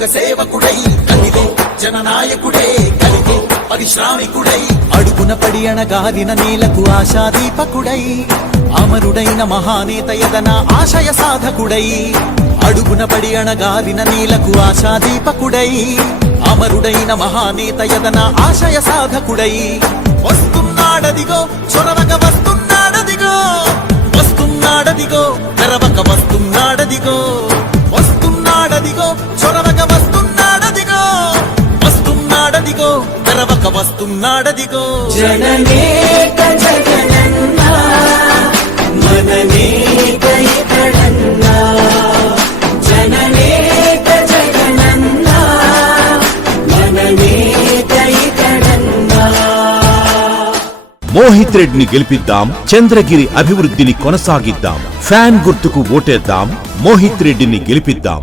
లోక సేవకుడై కలిగే జననాయకుడే కలిగే పరిశ్రామికుడై అడుగున పడి అణగారిన నేలకు ఆశాదీపకుడై అమరుడైన మహానేత యదన ఆశయ సాధకుడై అడుగున పడి అణగారిన నేలకు ఆశాదీపకుడై అమరుడైన మహానేత యదన ఆశయ సాధకుడై వస్తున్నాడదిగో చొరవక వస్తున్నాడదిగో వస్తున్నాడదిగో తెరవక వస్తున్నాడదిగో వస్తున్నాడదిగో చొరవక వస్తున్నాడదిగో వస్తున్నాడదిగో తెరవక వస్తున్నాడదిగో జననేక జగనన్నా మననేక ఇతడన్నా జననేక జగనన్నా మననేక ఇతడన్నా మోహిత్ రెడ్డిని గెలిపిద్దాం, చంద్రగిరి అభివృద్ధిని కొనసాగిద్దాం. ఫ్యాన్ గుర్తుకు ఓటేద్దాం, మోహిత్ రెడ్డిని గెలిపిద్దాం.